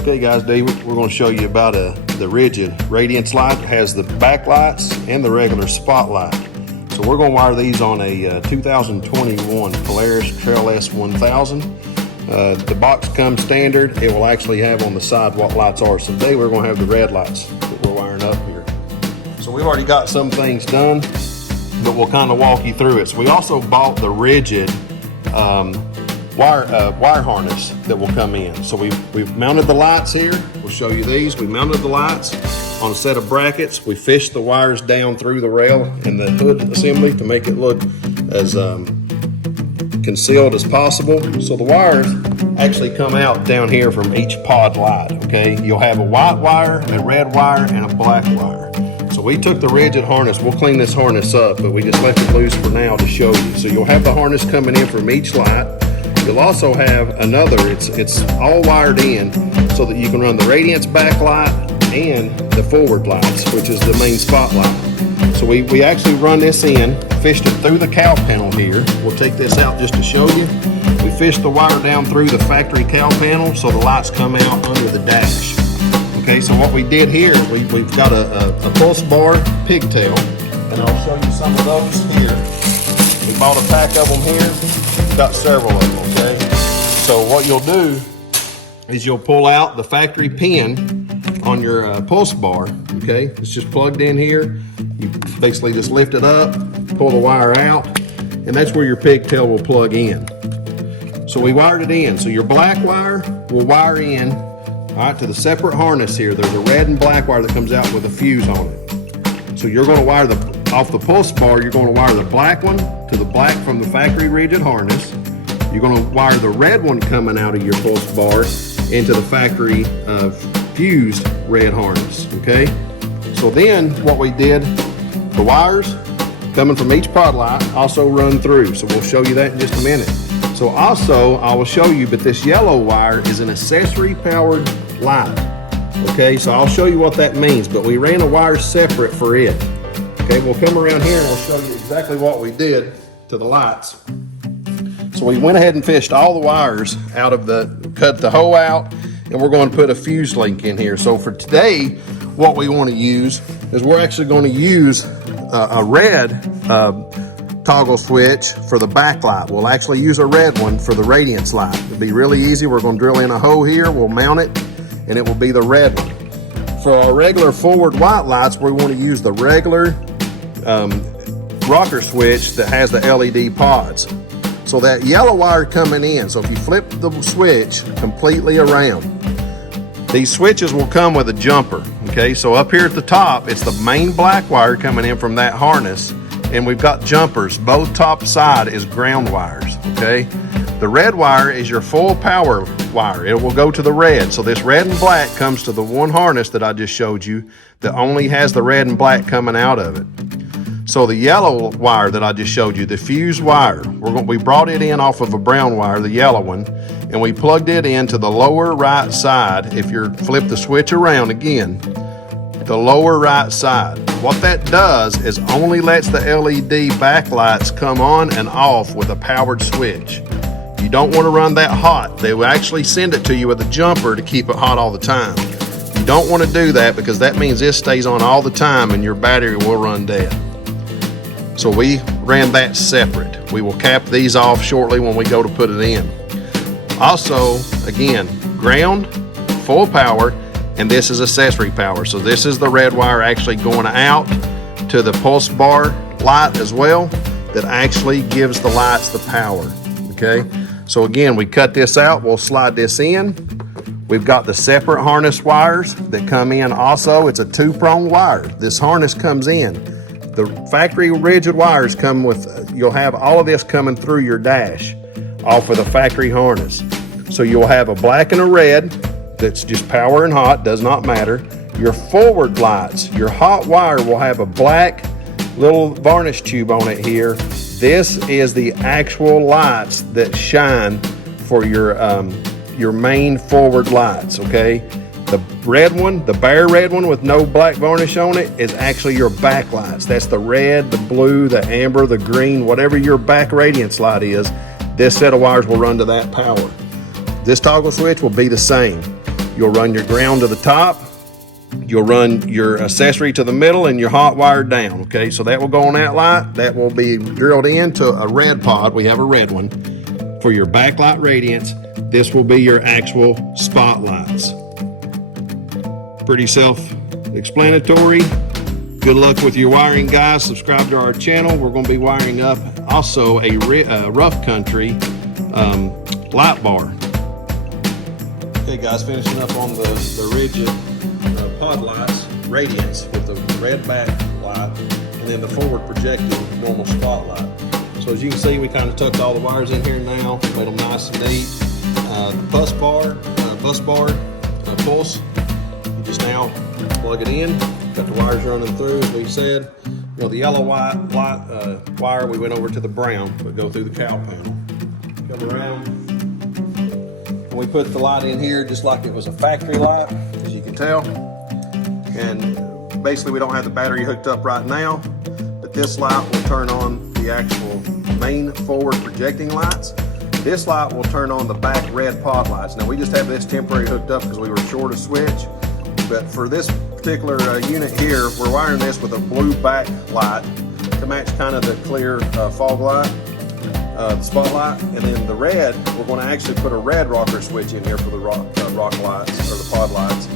Okay guys, David, we're going to show you about the rigid Radiance light. It has the backlights and the regular spotlight. So we're going to wire these on a 2021 Polaris Trail S1000. The box comes standard. It will actually have on the side what lights are. So today we're going to have the red lights that we're wiring up here. So we've already got some things done, but we'll kind of walk you through it. So we also bought the rigid wire harness that will come in. So we've mounted the lights here. We'll show you these. We mounted the lights on a set of brackets. We fished the wires down through the rail and the hood assembly to make it look as concealed as possible. So the wires actually come out down here from each pod light, okay? You'll have a white wire, a red wire, and a black wire. So we took the rigid harness. We'll clean this harness up, but we just left it loose for now to show you. So you'll have the harness coming in from each light. You'll also have another, it's all wired in so that you can run the Radiance backlight and the forward lights, which is the main spotlight. So we actually run this in, fished it through the cowl panel here. We'll take this out just to show you. We fished the wire down through the factory cowl panel so the lights come out under the dash. Okay, so what we did here, we've got a pulse bar pigtail, and I'll show you some of those here. We bought a pack of them here. Got several of them, okay? So what you'll do is you'll pull out the factory pin on your pulse bar, okay? It's just plugged in here. You basically just lift it up, pull the wire out, and that's where your pigtail will plug in. So we wired it in. So your black wire will wire in, all right, to the separate harness here. There's a red and black wire that comes out with a fuse on it. So you're gonna wire off the pulse bar, you're gonna wire the black one to the black from the factory rigid harness. You're going to wire the red one coming out of your pulse bar into the factory fused red harness, okay? So then what we did, the wires coming from each pod light also run through. So we'll show you that in just a minute. So also, I will show you, but this yellow wire is an accessory powered light, okay? So I'll show you what that means, but we ran a wire separate for it. Okay, we'll come around here and I'll show you exactly what we did to the lights. So we went ahead and fished all the wires out of cut the hole out, and we're going to put a fuse link in here. So for today, what we want to use is we're actually going to use a red toggle switch for the backlight. We'll actually use a red one for the Radiance light. It'll be really easy. We're going to drill in a hole here, we'll mount it, and it will be the red one. For our regular forward white lights, we want to use the regular rocker switch that has the LED pods. So that yellow wire coming in, so if you flip the switch completely around, these switches will come with a jumper, okay? So up here at the top, it's the main black wire coming in from that harness, and we've got jumpers. Both top side is ground wires, okay? The red wire is your full power wire. It will go to the red. So this red and black comes to the one harness that I just showed you that only has the red and black coming out of it. So the yellow wire that I just showed you, the fuse wire, we brought it in off of a brown wire, the yellow one, and we plugged it into the lower right side. If you flip the switch around again, the lower right side. What that does is only lets the LED backlights come on and off with a powered switch. You don't want to run that hot. They will actually send it to you with a jumper to keep it hot all the time. You don't want to do that because that means this stays on all the time and your battery will run dead. So we ran that separate. We will cap these off shortly when we go to put it in. Also, again, ground, full power, and this is accessory power. So this is the red wire actually going out to the pulse bar light as well that actually gives the lights the power, okay? So again, we cut this out, we'll slide this in. We've got the separate harness wires that come in also. It's a two-prong wire. This harness comes in. The factory rigid wires come with, you'll have all of this coming through your dash off of the factory harness. So you'll have a black and a red that's just power and hot, does not matter. Your forward lights, your hot wire will have a black little varnish tube on it here. This is the actual lights that shine for your main forward lights, okay? The red one, the bare red one with no black varnish on it, is actually your backlights. That's the red, the blue, the amber, the green, whatever your back Radiance light is, this set of wires will run to that power. This toggle switch will be the same. You'll run your ground to the top. You'll run your accessory to the middle and your hot wire down, okay? So that will go on that light. That will be drilled into a red pod. We have a red one. For your backlight Radiance, this will be your actual spotlights. Pretty self-explanatory. Good luck with your wiring, guys. Subscribe to our channel. We're going to be wiring up also a rough country light bar. Okay, guys, finishing up on the rigid pod lights, Radiance, with the red back light and then the forward projecting normal spotlight. So as you can see, we kind of tucked all the wires in here now, made them nice and neat. The bus bar pulse, you just now plug it in, got the wires running through, as we said. You know, the yellow wire, we went over to the brown, but go through the cowl panel. Come around. We put the light in here just like it was a factory light, as you can tell. And basically we don't have the battery hooked up right now, but this light will turn on the actual main forward projecting lights. This light will turn on the back red pod lights. Now we just have this temporary hooked up because we were short a switch, but for this particular unit here, we're wiring this with a blue back light to match kind of the clear fog light, the spotlight, and then the red, we're going to actually put a red rocker switch in here for the rock lights, or the pod lights,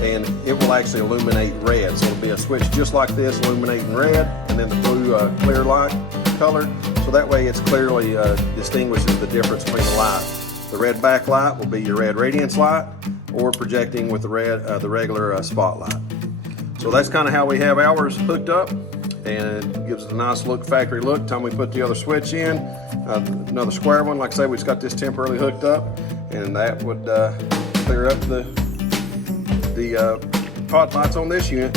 and it will actually illuminate red. So it'll be a switch just like this, illuminating red, and then the blue clear light color. So that way it's clearly distinguishes the difference between the light. The red back light will be your red Radiance light, or projecting with the red, the regular spotlight. So that's kind of how we have ours hooked up, and it gives us a nice look, factory look. Time we put the other switch in, another square one. Like I say, we just got this temporarily hooked up, and that would clear up the pod lights on this unit.